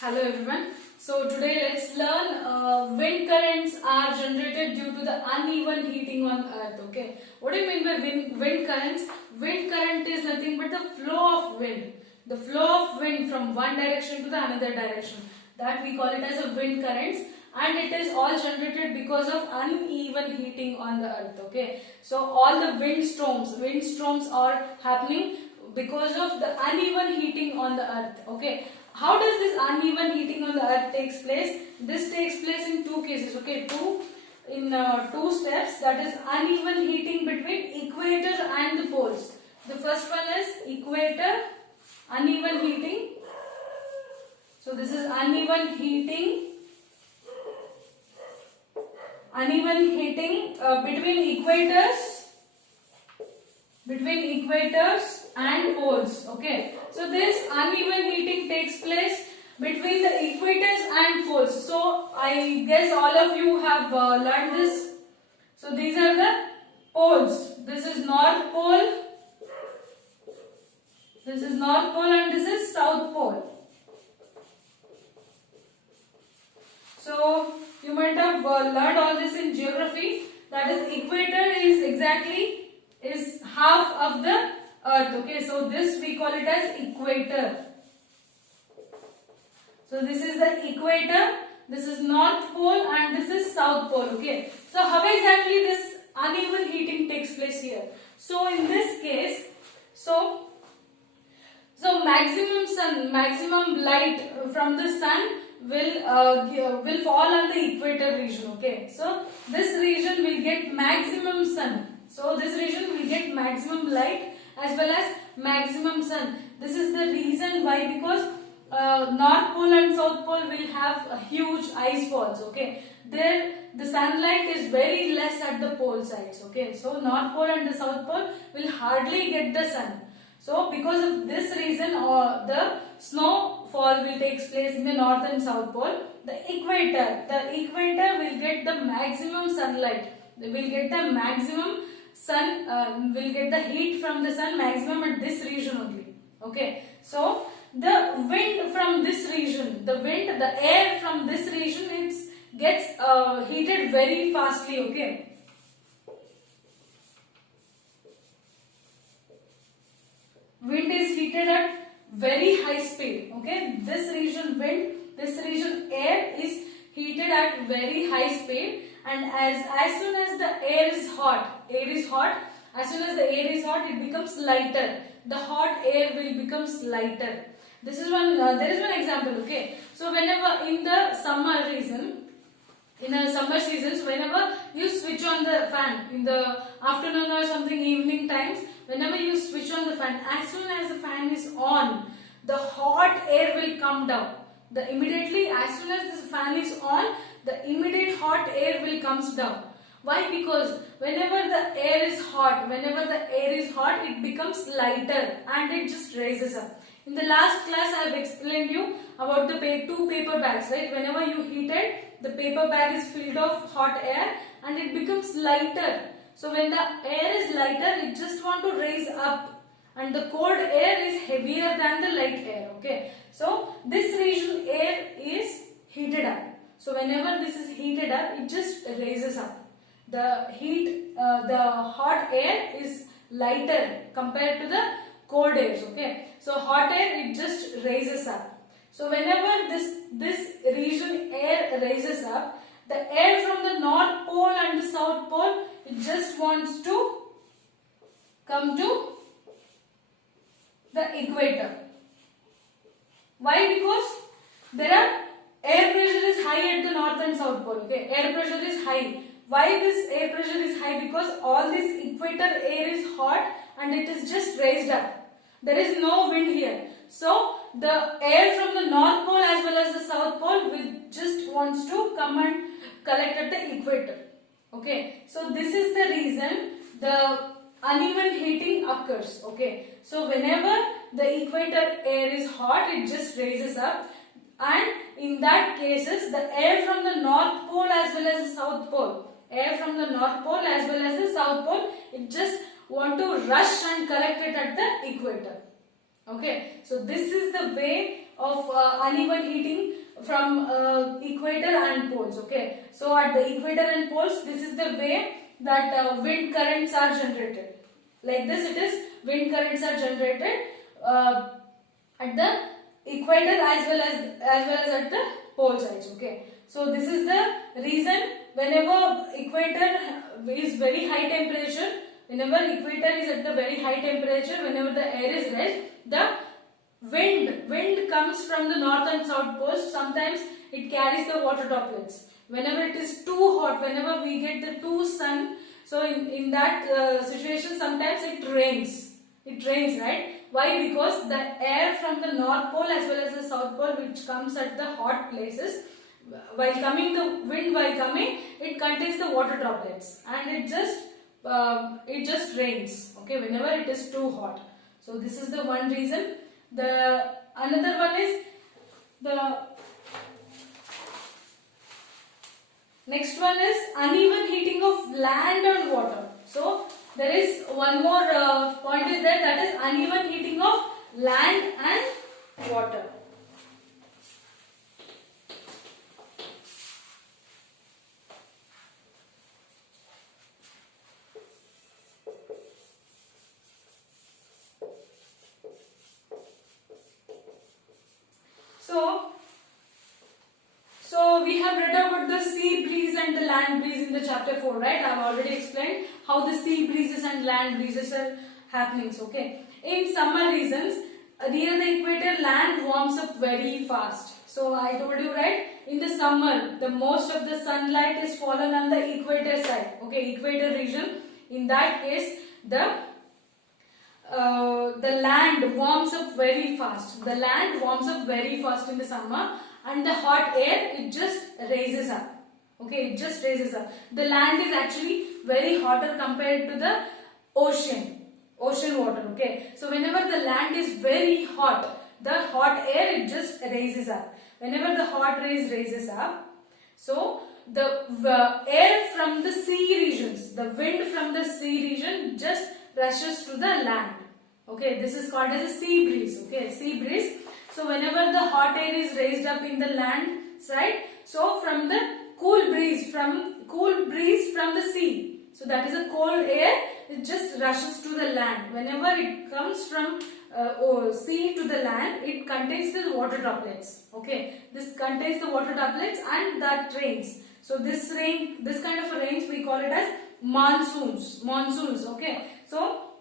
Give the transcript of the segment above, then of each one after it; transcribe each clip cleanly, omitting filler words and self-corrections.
Hello everyone. So today let's learn wind currents are generated due to the uneven heating on earth. Okay. What do you mean by wind currents? Wind current is nothing but the flow of wind. The flow of wind from one direction to the another direction. That we call it as a wind currents, and it is all generated because of uneven heating on the earth. Okay. So all the wind storms are happening because of the uneven heating on the earth. Okay. How does this uneven heating on the earth takes place? This takes place in two cases. Okay, two steps. That is uneven heating between equator and the poles. The first one is equator uneven heating. So this is uneven heating between equators and poles. Okay, so this uneven heating takes place between the equators and poles. So I guess all of you have learned this. So these are the poles. This is north pole, and this is south pole. So you might have learned all this in geography. That is, equator is half of the earth. Okay, so this we call it as equator. So this is the equator, this is north pole, and this is south pole. Okay, so how exactly this uneven heating takes place here? So in this case, so maximum light from the sun will fall on the equator region. Okay, so this region will get maximum sun. So this region will get maximum light as well as maximum sun. This is the reason why, because north pole and south pole will have huge ice falls. Okay, there the sunlight is very less at the pole sides. Okay, so north pole and the south pole will hardly get the sun. So because of this reason, the snowfall will take place in the north and south pole. The equator will get the maximum sunlight. They will get the maximum sun, will get the heat from the sun maximum at this region only. Okay, so the wind from this region, the air from this region, gets heated very fastly. Okay. Wind is heated at very high speed. Okay, this region air is heated at very high speed, and as soon as the air is hot, as soon as the air is hot, it becomes lighter. The hot air will becomes lighter. This is one. There is one example. Okay, so whenever in the summer seasons, whenever you switch on the fan in the afternoon or something evening times, whenever you switch on the fan, as soon as the fan is on, the hot air will come down. Immediately, as soon as this fan is on, the immediate hot air will comes down. Why? Because whenever the air is hot, it becomes lighter and it just raises up. In the last class, I have explained you about the two paper bags, right? Whenever you heat it, the paper bag is filled of hot air and it becomes lighter. So when the air is lighter, it just want to raise up, and the cold air is heavier than the light air. Okay, so this region air is heated up. So whenever this is heated up, it just raises up. The hot air is lighter compared to the cold air. Okay, so hot air, it just raises up. So whenever this region air raises up, the air from the north pole and the south pole, it just wants to come to the equator. Why? Because there are air pressure is high at the north and south pole. Okay, air pressure is high. Why this air pressure is high? Because all this equator air is hot and it is just raised up. There is no wind here. So the air from the north pole as well as the south pole will just wants to come and collect at the equator. Okay, so this is the reason the uneven heating occurs. Okay, so whenever the equator air is hot, it just raises up, and in that cases, the air from the north pole as well as the south pole, it just want to rush and collect it at the equator. Okay, so this is the way of uneven heating from equator and poles. Okay, so at the equator and poles, this is the way that wind currents are generated. Like this, it is wind currents are generated at the equator as well as at the pole sides. Okay, so this is the reason whenever equator is very high temperature, whenever equator is at the very high temperature, whenever the air is raised, the wind comes from the north and south poles. Sometimes it carries the water droplets. Whenever it is too hot, whenever we get the too sun, so in that situation, sometimes it rains. It rains, right? Why? Because the air from the north pole as well as the south pole, which comes at the hot places, while coming, the wind while coming, it contains the water droplets, and it just rains. Okay, whenever it is too hot. So this is the one reason. The another one is the next one is uneven heating of land and water. So there is one more point is there, that is uneven heating of land and water. So we have read about the sea breeze and the land breeze in the chapter 4, right? I have already explained how the sea breezes and land breezes are happening. Okay. In summer regions, near the equator, land warms up very fast. So I told you, right? In the summer, the most of the sunlight is fallen on the equator side. Okay, equator region. In that case, the land warms up very fast. The land warms up very fast in the summer, and the hot air, it just raises up. Okay, it just raises up. The land is actually very hotter compared to the ocean water. Okay, so whenever the land is very hot, the hot air, it just raises up. Whenever the hot rays raises up, so the air from the sea regions, the wind from the sea region just rushes to the land. Okay, this is called as a sea breeze. Okay, sea breeze. So whenever the hot air is raised up in the land side, so from the cool breeze from the sea, so that is a cold air, it just rushes to the land. Whenever it comes from sea to the land, it contains the water droplets. Okay, this contains the water droplets, and that rains. So this kind of a rains, we call it as monsoons. Okay, so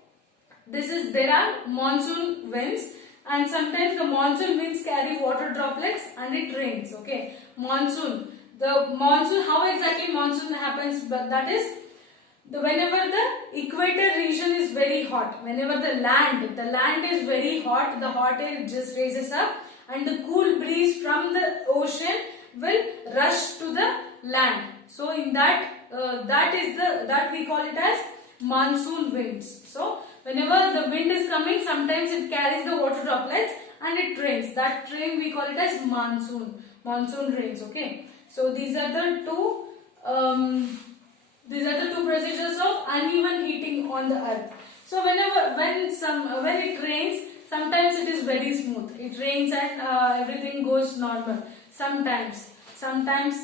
there are monsoon winds, and sometimes the monsoon winds carry water droplets and it rains. Okay, monsoon. How exactly monsoon happens? But that is whenever the equator region is very hot, whenever the land is very hot, the hot air just raises up, and the cool breeze from the ocean will rush to the land. So in that we call it as monsoon winds. So whenever the wind is coming, sometimes it carries the water droplets and it rains. That rain we call it as monsoon rains. Okay, so these are the two procedures of uneven heating on the earth. So when it rains, sometimes it is very smooth. It rains and everything goes normal. Sometimes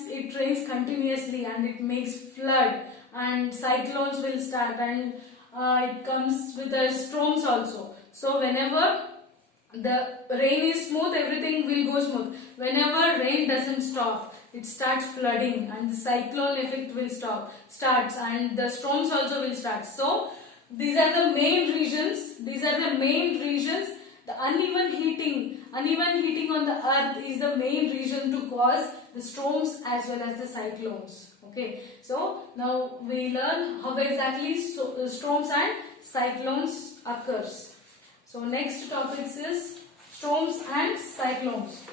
it rains continuously and it makes flood, and cyclones will start, and it comes with the storms also. So whenever the rain is smooth, everything will go smooth. Whenever rain doesn't stop, it starts flooding, and the cyclone effect will starts, and the storms also will start. So these are the main regions. The uneven heating on the earth is the main reason to cause the storms as well as the cyclones. Okay, so now we learn how exactly storms and cyclones occurs. So next topic is storms and cyclones.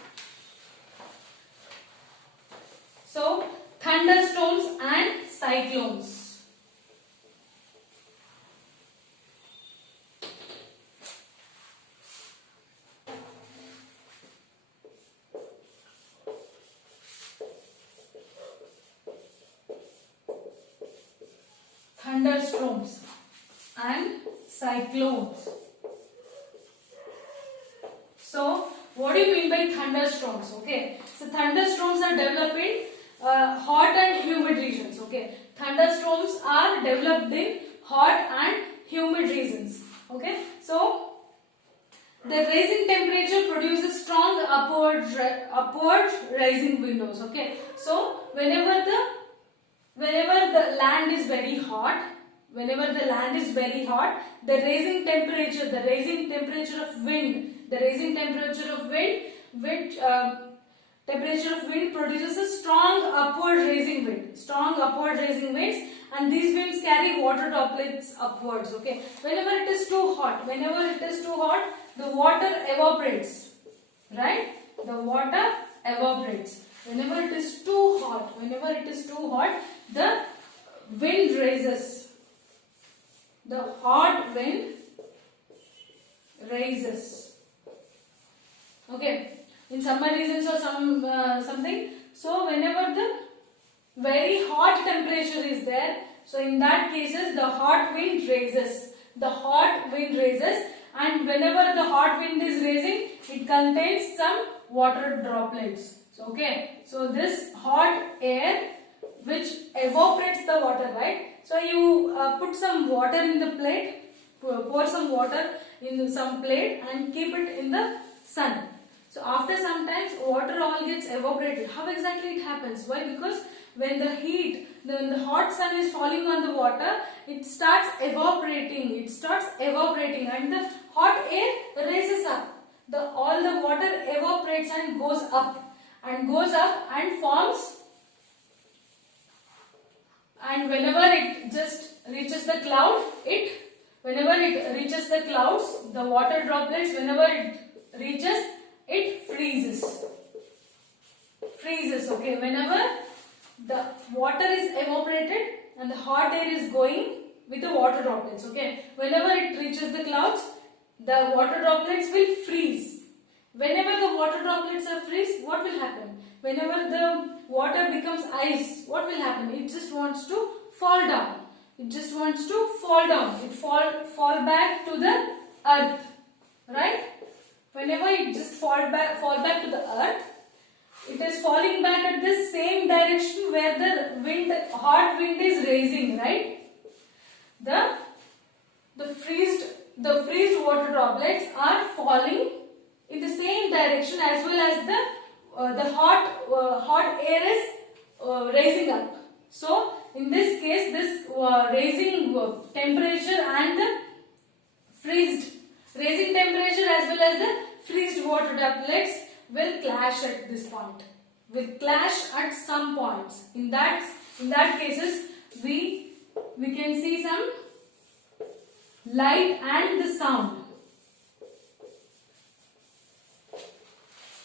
So thunderstorms and cyclones. Thunderstorms and cyclones. So What do you mean by thunderstorms? Okay, so thunderstorms are developed in hot and humid regions. Okay, thunderstorms are developed in hot and humid regions. Okay, so the rising temperature produces strong upward rising windows. Okay, so whenever the land is very hot, the rising temperature of wind, which temperature of wind produces a strong upward rising winds, and these winds carry water droplets upwards. Okay, whenever it is too hot, the water evaporates, right? The water evaporates. Whenever it is too hot, the wind rises. The hot wind rises. Okay, in summer regions or something. So whenever the very hot temperature is there, so in that cases the hot wind rises. And whenever the hot wind is rising, it contains some water droplets. So okay, so this hot air which evaporates the water, right? So you put some water in the plate, pour some water in some plate and keep it in the sun. So after some time, water all gets evaporated. How exactly it happens? Why? Because when the hot sun is falling on the water, it starts evaporating, and the hot air rises up. All the water evaporates and goes up and forms. And whenever it just reaches the cloud, the water droplets, whenever it reaches, it freezes. Okay, whenever the water is evaporated and the hot air is going with the water droplets. Okay, whenever it reaches the clouds, the water droplets will freeze. Whenever the water droplets are freeze, what will happen? Whenever the water becomes ice, what will happen? It just wants to fall down. It fall back to the earth, right? Whenever it just fall back to the earth, it is falling back at the same direction where the hot wind is rising, right? The freezed water droplets are falling in the same direction as well as the hot air is rising up. So in this case, this rising temperature and the rising temperature as well as the freezed water droplets will clash at this point. Will clash at some points. In that cases, we can see some light and the sound.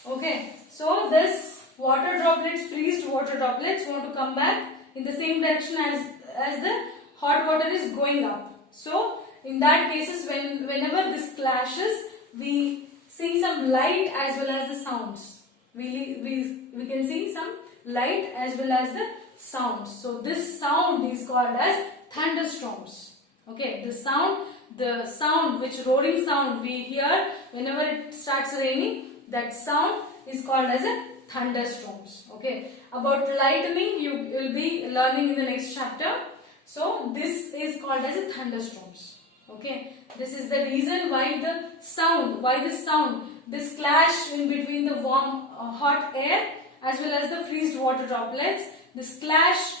Okay, so this freezed water droplets want to come back in the same direction as the hot water is going up. So in that cases, whenever this clashes, we see some light as well as the sounds. We can see some light as well as the sounds. So this sound is called as thunderstorms. Okay, the sound which roaring sound we hear whenever it starts raining, that sound is called as a thunderstorms. Okay, about lightning you will be learning in the next chapter. So this is called as a thunderstorms. Okay, this is the reason why this clash in between the warm hot air as well as the freezed water droplets, this clash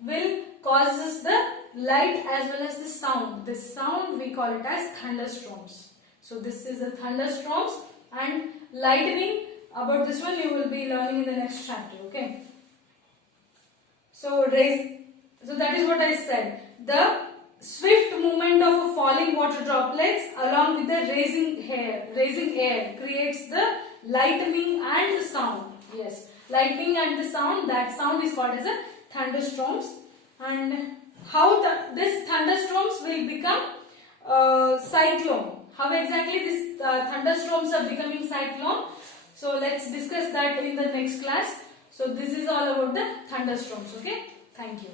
will causes the light as well as the sound. This sound we call it as thunderstorms. So this is the thunderstorms, and lightning, about this one you will be learning in the next chapter. Okay, so that is what I said. The swift movement of a falling water droplets along with the rising air creates the lightning and the sound. Yes, lightning and the sound, that sound is called as a thunderstorms. And how this thunderstorms will become cyclone. How exactly this thunderstorms are becoming cyclone? So let's discuss that in the next class. So this is all about the thunderstorms. Okay, thank you.